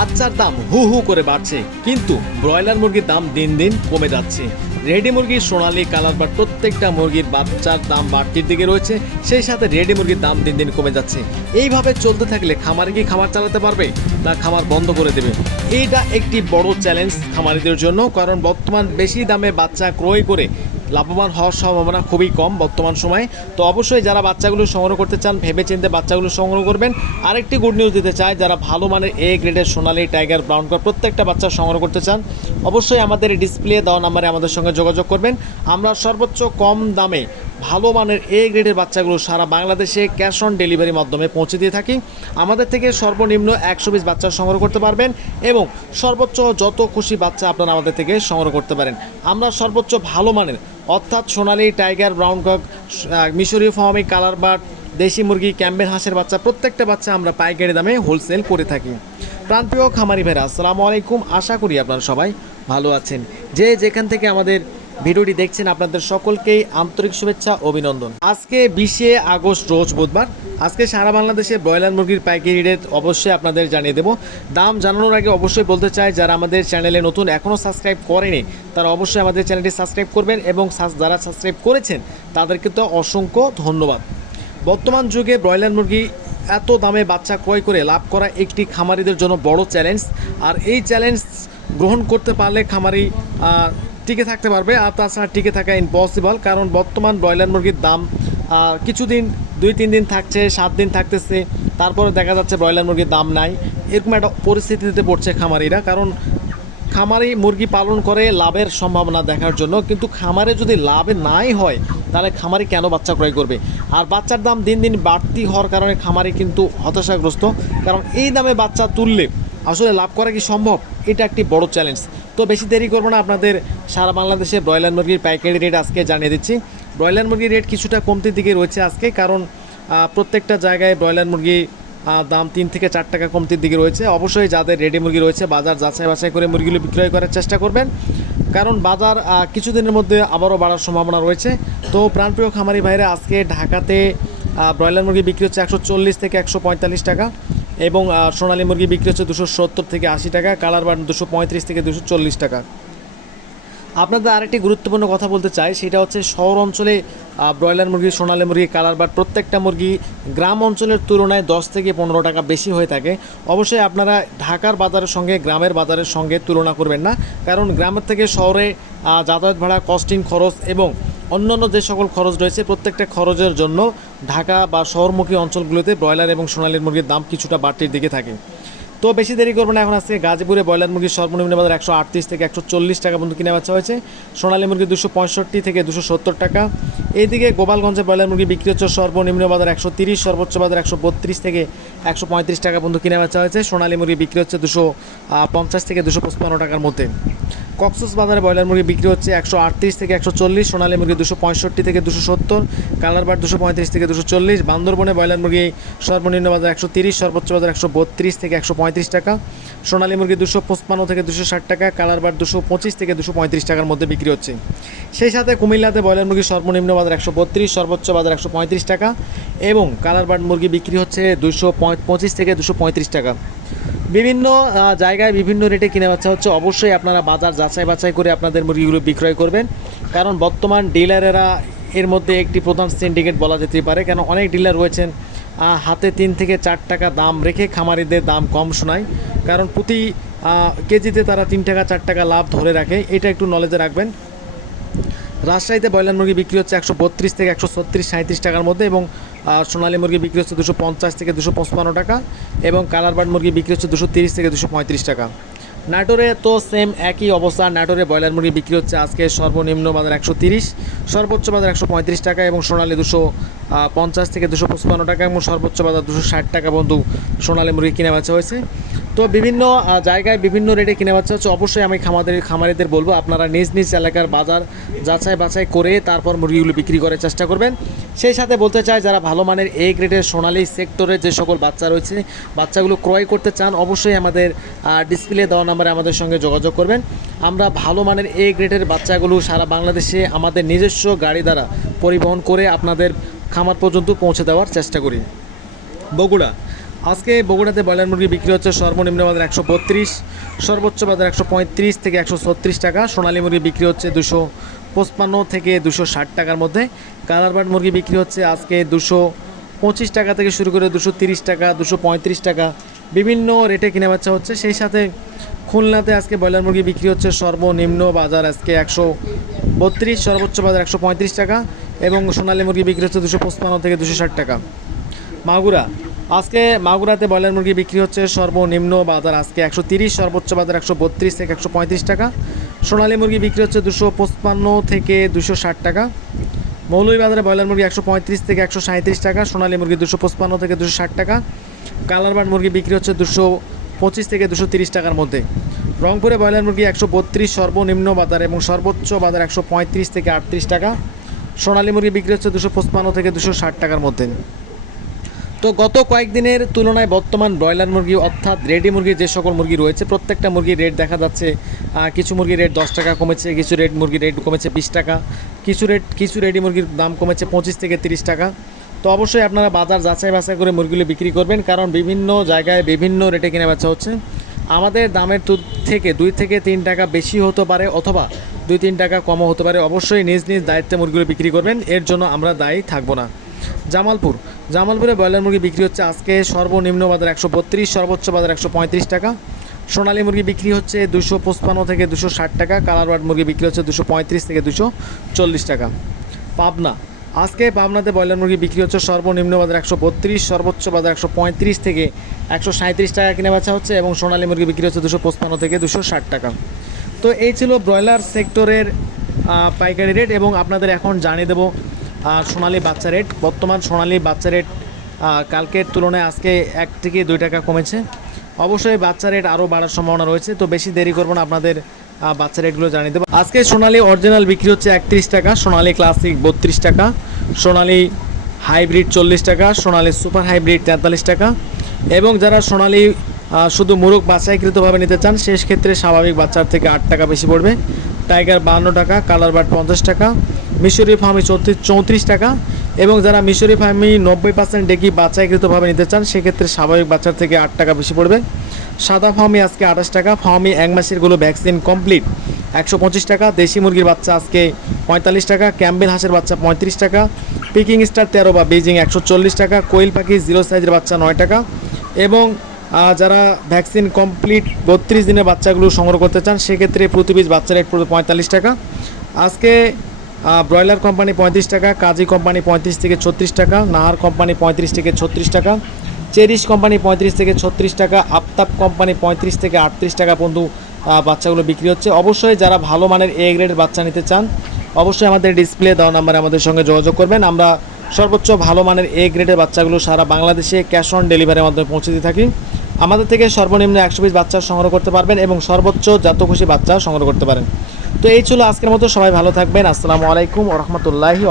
বাচ্চার দাম হু হু করে বাড়ছে, কিন্তু ব্রয়লার মুরগির দাম দিন দিন কমে যাচ্ছে। রেডি মুরগির সোনালি কালার বা প্রত্যেকটা মুরগির বাচ্চার দাম বাড়তির দিকে রয়েছে, সেই সাথে রেডি মুরগির দাম দিন দিন কমে যাচ্ছে। এইভাবে চলতে থাকলে খামারে কি খামার চালাতে পারবে, না খামার বন্ধ করে দেবে? এইটা একটি বড় চ্যালেঞ্জ খামারিদের জন্য, কারণ বর্তমান বেশি দামে বাচ্চা ক্রয় করে লাভবান হওয়ার সম্ভাবনা খুবই কম বর্তমান সময়ে। তো অবশ্যই যারা বাচ্চাগুলো সংগ্রহ করতে চান ভেবে চিনতে বাচ্চাগুলো সংগ্রহ করবেন। আরেকটি গুড নিউজ দিতে চাই, যারা ভালো মানের এ গ্রেডের সোনালি টাইগার ব্রাউন কার প্রত্যেকটা বাচ্চা সংগ্রহ করতে চান, অবশ্যই আমাদের ডিসপ্লে দেওয়া নাম্বারে আমাদের সঙ্গে যোগাযোগ করবেন। আমরা সর্বোচ্চ কম দামে ভালো মানের এ গ্রেডের বাচ্চাগুলো সারা বাংলাদেশে ক্যাশ অন ডেলিভারির মাধ্যমে পৌঁছে দিয়ে থাকি। আমাদের থেকে সর্বনিম্ন একশো পিস বাচ্চা সংগ্রহ করতে পারবেন এবং সর্বোচ্চ যত খুশি বাচ্চা আপনারা আমাদের থেকে সংগ্রহ করতে পারেন। আমরা সর্বোচ্চ ভালো মানের, অর্থাৎ সোনালি, টাইগার, ব্রাউন কক মিশরি ফার্মি, কালার বার্ড, দেশি মুরগি, ক্যাম্বেল হাঁসের বাচ্চা প্রত্যেকটা বাচ্চা আমরা পাইকারি দামে হোলসেল করে থাকি। প্রান্তীয় খামারি ভাইরা, আসসালামু আলাইকুম। আশা করি আপনারা সবাই ভালো আছেন। যে যেখান থেকে আমাদের ভিডিওটি দেখছেন আপনাদের সকলকেই আন্তরিক শুভেচ্ছা, অভিনন্দন। আজকে বিশে আগস্ট, রোজ বুধবার। আজকে সারা বাংলাদেশে ব্রয়লার মুরগির পাইকারি রেট অবশ্যই আপনাদের জানিয়ে দেবো। দাম জানানোর আগে অবশ্যই বলতে চাই, যারা আমাদের চ্যানেলে নতুন এখনও সাবস্ক্রাইব করেনি, তারা অবশ্যই আমাদের চ্যানেলটি সাবস্ক্রাইব করবেন এবং যারা সাবস্ক্রাইব করেছেন, তাদেরকে তো অসংখ্য ধন্যবাদ। বর্তমান যুগে ব্রয়লার মুরগি এত দামে বাচ্চা ক্রয় করে লাভ করা একটি খামারিদের জন্য বড় চ্যালেঞ্জ। আর এই চ্যালেঞ্জ গ্রহণ করতে পারলে খামারি টিকে থাকতে পারবে আর তাছাড়া টিকে থাকা ইম্পসিবল কারণ বর্তমান ব্রয়লার মুরগির দাম কিছুদিন, দুই, তিন দিন থাকছে, সাত দিন থাকতেছে, তারপরে দেখা যাচ্ছে ব্রয়লার মুরগির দাম নাই। এরকম একটা পরিস্থিতিতে পড়ছে খামারিরা, কারণ খামারি মুরগি পালন করে লাভের সম্ভাবনা দেখার জন্য, কিন্তু খামারে যদি লাভে নাই হয়, তাহলে খামারি কেন বাচ্চা ক্রয় করবে? আর বাচ্চার দাম দিন দিন বাড়তি হওয়ার কারণে খামারি কিন্তু হতাশাগ্রস্ত, কারণ এই দামে বাচ্চা তুললে আসলে লাভ করা কি সম্ভব? এটা একটি বড় চ্যালেঞ্জ তো বেশি দেরি করব না, আপনাদের সারা বাংলাদেশে ব্রয়লার মুরগির পাইকারি রেট আজকে জানিয়ে দিচ্ছি। ব্রয়লার মুরগির রেট কিছুটা কমতির দিকে রয়েছে আজকে, কারণ প্রত্যেকটা জায়গায় ব্রয়লার মুরগি দাম তিন থেকে চার টাকা কমতির দিকে রয়েছে। অবশ্যই যাদের রেডি মুরগি রয়েছে, বাজার যাচাই বাছাই করে মুরগিগুলো বিক্রয় করার চেষ্টা করবেন। কারণ বাজার কিছুদিনের মধ্যে আবারও বাড়ার সম্ভাবনা রয়েছে। তো প্রাণপ্রিয় খামারি ভাইরা, আজকে ঢাকাতে ব্রয়লার মুরগি বিক্রি হচ্ছে একশো চল্লিশ থেকে একশো পঁয়তাল্লিশ টাকা। এবং সোনালী মুরগি বিক্রি হচ্ছে দুশো সত্তর থেকে আশি টাকা, কালার বার্ড দুশো পঁয়ত্রিশ থেকে দুশো চল্লিশ টাকা। আপনাদের আরেকটি গুরুত্বপূর্ণ কথা বলতে চাই, সেটা হচ্ছে শহর অঞ্চলে ব্রয়লার মুরগি, সোনালী মুরগি, কালার বাট প্রত্যেকটা মুরগি গ্রাম অঞ্চলের তুলনায় দশ থেকে পনেরো টাকা বেশি হয়ে থাকে। অবশ্যই আপনারা ঢাকার বাজারের সঙ্গে, গ্রামের বাজারের সঙ্গে তুলনা করবেন না, কারণ গ্রামের থেকে শহরে যাতায়াত ভাড়া কস্টিং খরচ এবং অন্যান্য যে সকল খরচ রয়েছে, প্রত্যেকটা খরচের জন্য ঢাকা বা শহরমুখী অঞ্চলগুলোতে ব্রয়লার এবং সোনালীর মুরগির দাম কিছুটা বাড়তির দিকে থাকে। তো বেশি দেরি করব না, এখন আজকে গাজীপুরে ব্রয়লার মুরগির সর্বনিম্ন বাজার একশো আটত্রিশ থেকে একশো চল্লিশ টাকা পর্যন্ত কিনে বাচ্চা হয়েছে। সোনালী মুরগি দুশো পঁয়ষট্টি থেকে দুশো সত্তর টাকা। এইদিকে গোপালগঞ্জে ব্রয়লার মুরগি বিক্রি হচ্ছে সর্বনিম্ন বাজার একশো তিরিশ, সর্বোচ্চ বাজার একশো বত্রিশ থেকে একশো পঁয়ত্রিশ টাকা পর্যন্ত কিনে বাচ্চা হয়েছে। সোনালী মুরগি বিক্রি হচ্ছে দুশো পঞ্চাশ থেকে দুশো পঁচপান্ন টাকার মধ্যে। কক্সস বাজারে ব্রয়লার মুরগি বিক্রি হচ্ছে একশো আটত্রিশ থেকে একশো চল্লিশ, সোনালী মুরগি দুশো পঁয়ষট্টি থেকে দুশো সত্তর কালার বার দুশো পঁয়ত্রিশ থেকে দুশো চল্লিশ, বান্দরবনে ব্রয়লার মুরগি সর্বনিম্ন বাজার একশো তিরিশ, সর্বোচ্চ বাজার একশো বত্রিশ থেকে একশো পঁয়ত্রিশ টাকা, সোনালী মুরগি দুশো পঁচপান্ন থেকে দুশো ষাট টাকা কালার বার দুশো পঁচিশ থেকে দুশো পঁয়ত্রিশ টাকার মধ্যে বিক্রি হচ্ছে। সেই সাথে কুমিল্লাতে ব্রয়লার মুরগি সর্বনিম্ন বাজার একশো বত্রিশ, সর্বোচ্চ বাজার একশো পঁয়ত্রিশ টাকা এবং কালার বার্ড মুরগি বিক্রি হচ্ছে দুশো পঁচিশ থেকে দুশো পঁয়ত্রিশ টাকা। বিভিন্ন জায়গায় বিভিন্ন রেটে কিনে বাচ্চা হচ্ছে। অবশ্যই আপনারা বাজার যাচাই বাছাই করে আপনাদের মুরগিগুলো বিক্রয় করবেন। কারণ বর্তমান ডিলারেরা এর মধ্যে একটি প্রধান সিন্ডিকেট বলা যেতে পারে। কেন অনেক ডিলার রয়েছেন হাতে তিন থেকে চার টাকা দাম রেখে খামারিদের দাম কম শোনায়। কারণ প্রতি কেজিতে তারা তিন টাকা, চার টাকা লাভ ধরে রাখে। এটা একটু নলেজে রাখবেন। রাজশাহীতে ব্রয়লার মুরগি বিক্রি হচ্ছে একশো বত্রিশ থেকে একশো ছত্রিশ সাঁত্রিশ টাকার মধ্যে এবং সোনালী মুরগি বিক্রি হচ্ছে দুশো পঞ্চাশ থেকে দুশো পঁচপান্ন টাকা এবং কালার বার্ড মুরগি বিক্রি হচ্ছে দুশো তিরিশ থেকে দুশো পঁয়ত্রিশ টাকা। নাটোরে তো সেম একই অবস্থা। নাটোরে ব্রয়লার মুরগি বিক্রি হচ্ছে আজকে সর্বনিম্ন বাজার একশো তিরিশ, সর্বোচ্চ বাজার একশো পঁয়ত্রিশ টাকা এবং সোনালি দুশো পঞ্চাশ থেকে দুশো পঁচপান্ন টাকা এবং সর্বোচ্চ বাজার দুশো ষাট টাকা বন্ধু সোনালি মুরগি কিনে বেচা হয়েছে। তো বিভিন্ন জায়গায় বিভিন্ন রেটে কিনে বাচ্চা হচ্ছে অবশ্যই আমি খামাদের, খামারিদের বলব, আপনারা নিজ নিজ এলাকার বাজার যাচাই বাছাই করে তারপর মুরগিগুলো বিক্রি করার চেষ্টা করবেন। সেই সাথে বলতে চাই, যারা ভালো মানের এ গ্রেডের সোনালী সেক্টরে যে সকল বাচ্চা রয়েছে, বাচ্চাগুলো ক্রয় করতে চান, অবশ্যই আমাদের ডিসপ্লে দেওয়া নাম্বারে আমাদের সঙ্গে যোগাযোগ করবেন। আমরা ভালো মানের এ গ্রেডের বাচ্চাগুলো সারা বাংলাদেশে আমাদের নিজস্ব গাড়ি দ্বারা পরিবহন করে আপনাদের খামার পর্যন্ত পৌঁছে দেওয়ার চেষ্টা করি। বগুড়া। আজকে বগুড়াতে ব্রয়লার মুরগি বিক্রি হচ্ছে সর্বনিম্ন বাজার একশো বত্রিশ, সর্বোচ্চ বাজার একশো পঁয়ত্রিশ থেকে একশো ছত্রিশ টাকা, সোনালী মুরগি বিক্রি হচ্ছে দুশো পঁচপান্ন থেকে দুশো ষাট টাকার মধ্যে। কালারবার্ড মুরগি বিক্রি হচ্ছে আজকে দুশো পঁচিশ টাকা থেকে শুরু করে দুশো তিরিশ টাকা, দুশো পঁয়ত্রিশ টাকা। বিভিন্ন রেটে কিনে বাচ্চা হচ্ছে, সেই সাথে খুলনাতে আজকে ব্রয়লার মুরগি বিক্রি হচ্ছে সর্বনিম্ন বাজার আজকে একশো বত্রিশ, সর্বোচ্চ বাজার একশো পঁয়ত্রিশ টাকা এবং সোনালী মুরগি বিক্রি হচ্ছে দুশো পঁচপান্ন থেকে দুশো ষাট টাকা। মাগুরা আজকে মাগুরাতে ব্রয়লার মুরগি বিক্রি হচ্ছে সর্বনিম্ন বাজার আজকে একশো তিরিশ, সর্বোচ্চ বাজার একশো বত্রিশ থেকে একশো পঁয়ত্রিশ টাকা। সোনালী মুরগি বিক্রি হচ্ছে দুশো পঁচপান্ন থেকে দুশো ষাট টাকা। মৌলভীবাজারে ব্রয়লার মুরগি একশো পঁয়ত্রিশ থেকে একশো টাকা, সোনালী মুরগি দুশো পঁচপান্ন থেকে দুশো ষাট টাকা। কালারবার্ড মুরগি বিক্রি হচ্ছে দুশো পঁচিশ থেকে দুশো তিরিশ টাকার মধ্যে। রংপুরে ব্রয়লার মুরগি একশো বত্রিশ, সর্বনিম্ন বাজার এবং সর্বোচ্চ বাজার একশো পঁয়ত্রিশ থেকে আটত্রিশ টাকা। সোনালী মুরগি বিক্রি হচ্ছে দুশো পঁচপান্ন থেকে দুশো ষাট টাকার মধ্যে। তো গত কয়েকদিনের তুলনায় বর্তমান ব্রয়লার মুরগি অর্থাৎ রেডি মুরগি যে সকল মুরগি রয়েছে, প্রত্যেকটা মুরগির রেট দেখা যাচ্ছে কিছু মুরগির রেট দশ টাকা কমেছে, কিছু রেট মুরগির রেট কমেছে বিশ টাকা, কিছু রেট কিছু রেডি মুরগির দাম কমেছে পঁচিশ থেকে তিরিশ টাকা। তো অবশ্যই আপনারা বাজার যাচাই বাছাই করে মুরগিগুলো বিক্রি করবেন, কারণ বিভিন্ন জায়গায় বিভিন্ন রেটে কিনে বেচা হচ্ছে। আমাদের দামের থেকে দুই থেকে তিন টাকা বেশি হতে পারে অথবা দুই তিন টাকা কমও হতে পারে। অবশ্যই নিজ নিজ দায়িত্বে মুরগিগুলো বিক্রি করবেন, এর জন্য আমরা দায়ী থাকব না। জামালপুর। জামালপুরে ব্রয়লার মুরগি বিক্রি হচ্ছে আজকে সর্বনিম্ন বাজার একশো বত্রিশ, সর্বোচ্চ বাজার একশো পঁয়ত্রিশ টাকা। সোনালী মুরগি বিক্রি হচ্ছে দুশো পঁচপান্ন থেকে দুশো ষাট টাকা কালারবার্ড মুরগি বিক্রি হচ্ছে দুশো পঁয়ত্রিশ থেকে দুশো চল্লিশ টাকা। পাবনা। আজকে পাবনাতে ব্রয়লার মুরগি বিক্রি হচ্ছে সর্বনিম্ন বাজার একশো বত্রিশ, সর্বোচ্চ বাজার একশো পঁয়ত্রিশ থেকে একশো সাঁত্রিশ টাকা কিনে বেচা হচ্ছে এবং সোনালী মুরগি বিক্রি হচ্ছে দুশো পঁচপান্ন থেকে দুশো ষাট টাকা। তো এই ছিল ব্রয়লার সেক্টরের পাইকারি রেট এবং আপনাদের এখন জানিয়ে দেবো সোনালী বাচ্চা রেট। বর্তমান সোনালী বাচ্চা রেট কালকের তুলনায় আজকে এক থেকে দুই টাকা কমেছে। অবশ্যই বাচ্চা রেট আরও বাড়ার সম্ভাবনা রয়েছে, তো বেশি দেরি করব না, আপনাদের বাচ্চা রেটগুলো জানিয়ে দেবো। আজকে সোনালী অরিজিনাল বিক্রি হচ্ছে একত্রিশ টাকা, সোনালী ক্লাসিক বত্রিশ টাকা, সোনালী হাইব্রিড চল্লিশ টাকা, সোনালী সুপার হাইব্রিড তেতাল্লিশ টাকা। এবং যারা সোনালী শুধু মুরগ বাছাইকৃতভাবে নিতে চান, শেষ ক্ষেত্রে স্বাভাবিক বাচ্চার থেকে আট টাকা বেশি পড়বে। টাইগার বান্ন টাকা কালার বার্ড পঞ্চাশ টাকা মিশরি ফার্মি চৌত্রিশ চৌত্রিশ টাকা। এবং যারা মিশরি ফার্মি নব্বই পার্সেন্ট ডেকি বাছাইকৃতভাবে নিতে চান, সেক্ষেত্রে স্বাভাবিক বাচ্চার থেকে আট টাকা বেশি পড়বে। সাদা ফার্মি আজকে আঠাশ টাকা, ফার্মি এক মাসেরগুলো ভ্যাকসিন কমপ্লিট একশো পঁচিশ টাকা, দেশি মুরগির বাচ্চা আজকে পঁয়তাল্লিশ টাকা, ক্যাম্বেল হাঁসের বাচ্চা পঁয়ত্রিশ টাকা, পিকিং স্টার তেরো বা বেজিং একশো চল্লিশ টাকা, কোয়েল পাখি জিরো সাইজের বাচ্চা নয় টাকা। এবং যারা ভ্যাকসিন কমপ্লিট বত্রিশ দিনের বাচ্চাগুলো সংগ্রহ করতে চান, সেক্ষেত্রে প্রতি পিস বাচ্চা রেট পড়বে পঁয়তাল্লিশ টাকা। আজকে ব্রয়লার কোম্পানি পঁয়ত্রিশ টাকা, কাজী কোম্পানি পঁয়ত্রিশ থেকে ছত্রিশ টাকা, নাহার কোম্পানি পঁয়ত্রিশ থেকে ছত্রিশ টাকা, চেরিশ কোম্পানি পঁয়ত্রিশ থেকে ছত্রিশ টাকা, আফতাব কোম্পানি পঁয়ত্রিশ থেকে আটত্রিশ টাকা পর্যন্ত বাচ্চাগুলো বিক্রি হচ্ছে। অবশ্যই যারা ভালো মানের এ গ্রেডের বাচ্চা নিতে চান, অবশ্যই আমাদের ডিসপ্লে দেওয়া নাম্বারে আমাদের সঙ্গে যোগাযোগ করবেন। আমরা সর্বোচ্চ ভালো মানের এ গ্রেডের বাচ্চাগুলো সারা বাংলাদেশে ক্যাশ অন ডেলিভারির মাধ্যমে পৌঁছে দিয়ে থাকি। আমাদের থেকে সর্বনিম্ন একশো পিস বাচ্চা সংগ্রহ করতে পারবেন এবং সর্বোচ্চ যত খুশি বাচ্চা সংগ্রহ করতে পারেন। তো এই ছিল আজকের মতো সবাই ভালো থাকবেন। আসসালামু আলাইকুম রহমতুল্লাহি